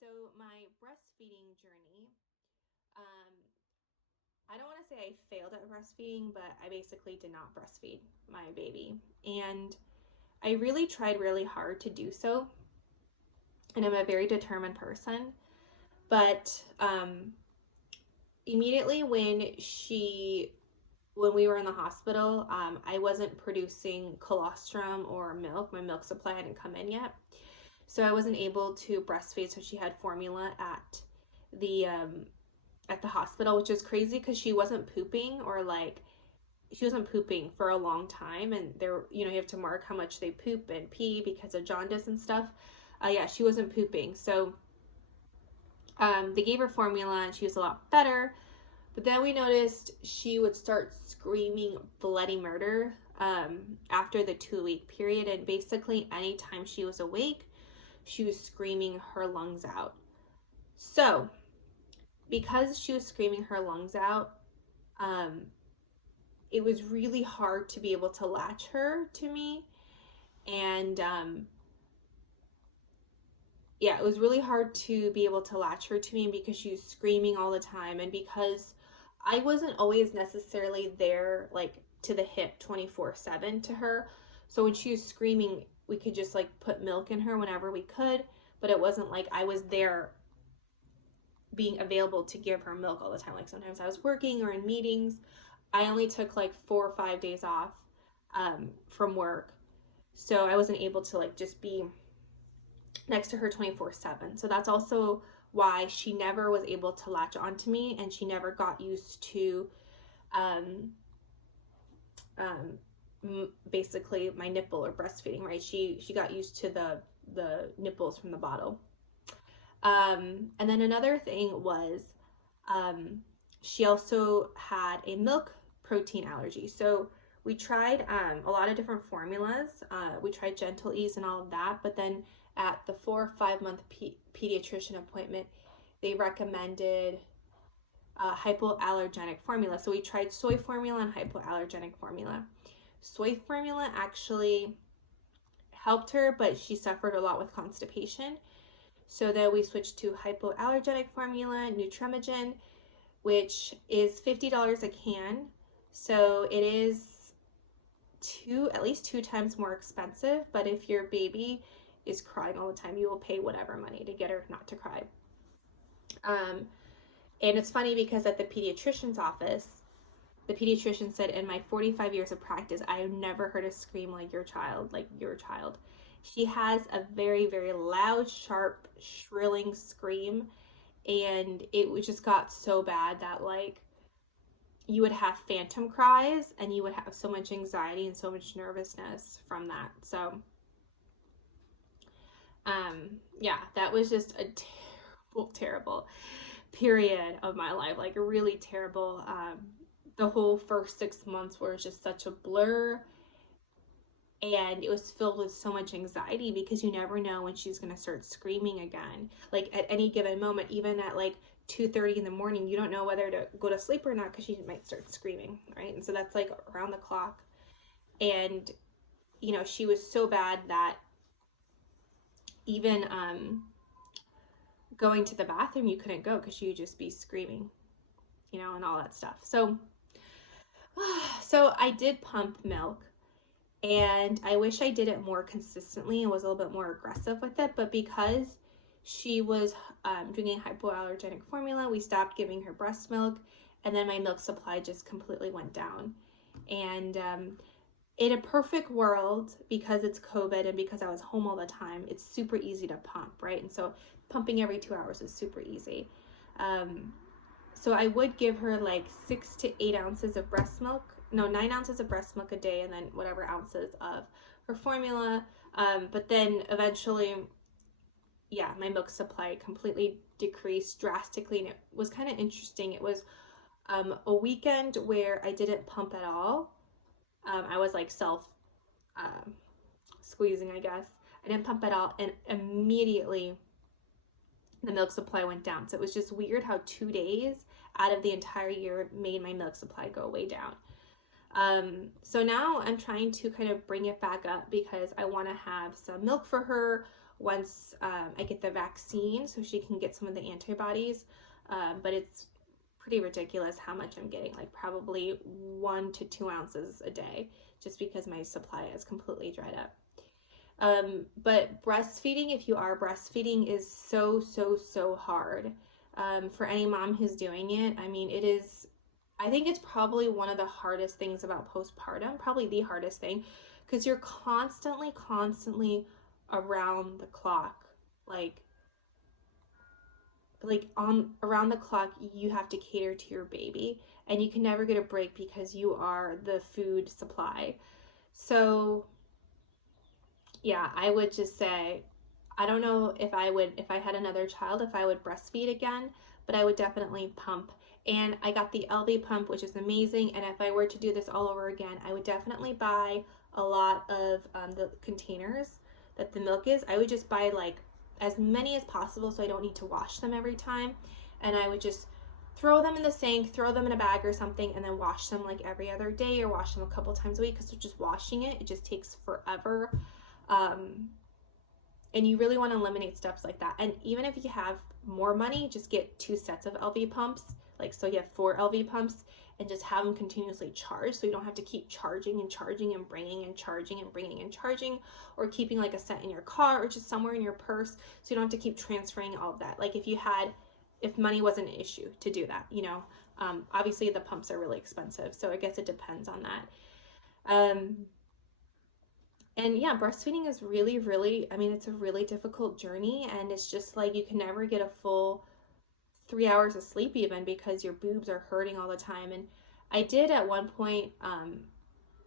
So my breastfeeding journey, um, I don't want to say I failed at breastfeeding, but I basically did not breastfeed my baby. And I really tried really hard to do so. And I'm a very determined person. But immediately when we were in the hospital, I wasn't producing colostrum or milk. My milk supply hadn't come in yet. So I wasn't able to breastfeed. So she had formula the um, at the hospital, which is crazy because she wasn't pooping or like she wasn't pooping for a long time. And there, you have to mark how much they poop and pee because of jaundice and stuff. Yeah, she wasn't pooping. So they gave her formula and she was a lot better. But then we noticed she would start screaming bloody murder after the 2 week period. And basically, anytime she was awake, she was screaming her lungs out. So, because she was screaming her lungs out, it was really hard to be able to latch her to me. And yeah, it was really hard to be able to latch her to me because she was screaming all the time. And because I wasn't always necessarily there, like to the hip 24/7 to her. So when she was screaming, we could just like put milk in her whenever we could. But it wasn't like I was there being available to give her milk all the time. Like sometimes I was working or in meetings. I only took like 4 or 5 days off from work. So I wasn't able to like just be next to her 24/7. So that's also why she never was able to latch onto me and she never got used to um, um, basically my nipple or breastfeeding, right? She got used to the nipples from the bottle. And then another thing was she also had a milk protein allergy. So we tried a lot of different formulas. We tried Gentle Ease and all of that, but then at the 4 or 5 month pediatrician appointment, they recommended hypoallergenic formula. So we tried soy formula and hypoallergenic formula. Soy formula actually helped her, but she suffered a lot with constipation. So then we switched to hypoallergenic formula, Nutremigen, which is $50 a can. So it is at least 2 times more expensive. But if your baby is crying all the time, you will pay whatever money to get her not to cry. And it's funny because at the pediatrician's office, the pediatrician said, in my 45 years of practice, I have never heard a scream like your child, like your child. She has a very, very loud, sharp, shrilling scream. And it just got so bad that like you would have phantom cries and you would have so much anxiety and so much nervousness from that. So, yeah, that was just a terrible, terrible period of my life. Like, a really terrible. The whole first 6 months were just such a blur. And it was filled with so much anxiety because you never know when she's going to start screaming again. Like at any given moment, even at like 2:30 in the morning, you don't know whether to go to sleep or not because she might start screaming, right? And so that's like around the clock. And she was so bad that even going to the bathroom, you couldn't go because she would just be screaming, and all that stuff. So I did pump milk. And I wish I did it more consistently and was a little bit more aggressive with it. But because she was drinking hypoallergenic formula, we stopped giving her breast milk. And then my milk supply just completely went down. And in a perfect world, because it's COVID and because I was home all the time, it's super easy to pump, right? And so pumping every 2 hours is super easy. So I would give her like 6 to 8 ounces of breast milk. No, 9 ounces of breast milk a day, and then whatever ounces of her formula. But then eventually, yeah, my milk supply completely decreased drastically, and it was kind of interesting. It was a weekend where I didn't pump at all. I was like self squeezing, I guess. I didn't pump at all, and immediately the milk supply went down. So it was just weird how 2 days out of the entire year made my milk supply go way down. So now I'm trying to kind of bring it back up because I want to have some milk for her once I get the vaccine so she can get some of the antibodies. But it's pretty ridiculous how much I'm getting, like probably 1 to 2 ounces a day, just because my supply is completely dried up. But breastfeeding, if you are breastfeeding, is so, so, so hard. For any mom who's doing it, I mean, it is, I think it's probably one of the hardest things about postpartum, probably the hardest thing, because you're constantly, constantly around the clock. Like, on around the clock, you have to cater to your baby, and you can never get a break because you are the food supply. So yeah, I would just say, I don't know if I would, if I had another child, if I would breastfeed again, but I would definitely pump. And I got the LV pump, which is amazing. And if I were to do this all over again, I would definitely buy a lot of the containers that the milk is. I would just buy like as many as possible so I don't need to wash them every time. And I would just throw them in the sink, throw them in a bag or something, and then wash them like every other day or wash them a couple times a week, because just washing it just takes forever. And you really want to eliminate steps like that. And even if you have more money, just get 2 sets of LV pumps. Like, so you have 4 LV pumps, and just have them continuously charged, so you don't have to keep charging and charging and bringing and charging and bringing and charging, or keeping like a set in your car or just somewhere in your purse, so you don't have to keep transferring all of that. Like if money wasn't an issue to do that, obviously the pumps are really expensive, so I guess it depends on that. And yeah, breastfeeding is really, really, I mean, it's a really difficult journey, and it's just like you can never get a full 3 hours of sleep even, because your boobs are hurting all the time. And I did at one point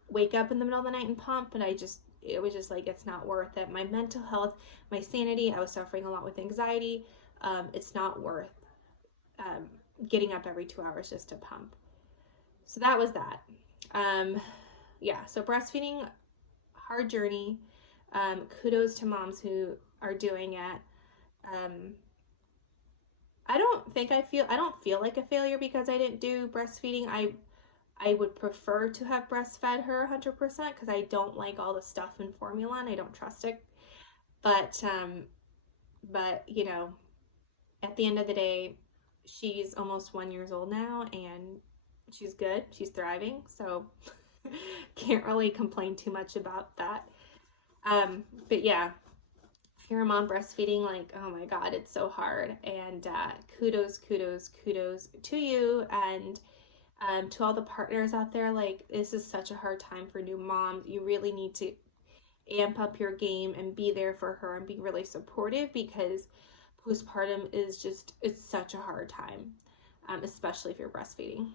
wake up in the middle of the night and pump, and it was just like, it's not worth it. My mental health, my sanity, I was suffering a lot with anxiety. It's not worth getting up every 2 hours just to pump. So that was that. Yeah, so breastfeeding, hard journey. Kudos to moms who are doing it. I don't feel like a failure because I didn't do breastfeeding. I would prefer to have breastfed her 100% because I don't like all the stuff in formula and I don't trust it. But at the end of the day, she's almost 1 year old now, and she's good. She's thriving, so can't really complain too much about that. But yeah, if you're a mom breastfeeding, like, oh my God, it's so hard. And kudos to you, and to all the partners out there. Like, this is such a hard time for new moms. You really need to amp up your game and be there for her and be really supportive, because postpartum is just, it's such a hard time, especially if you're breastfeeding.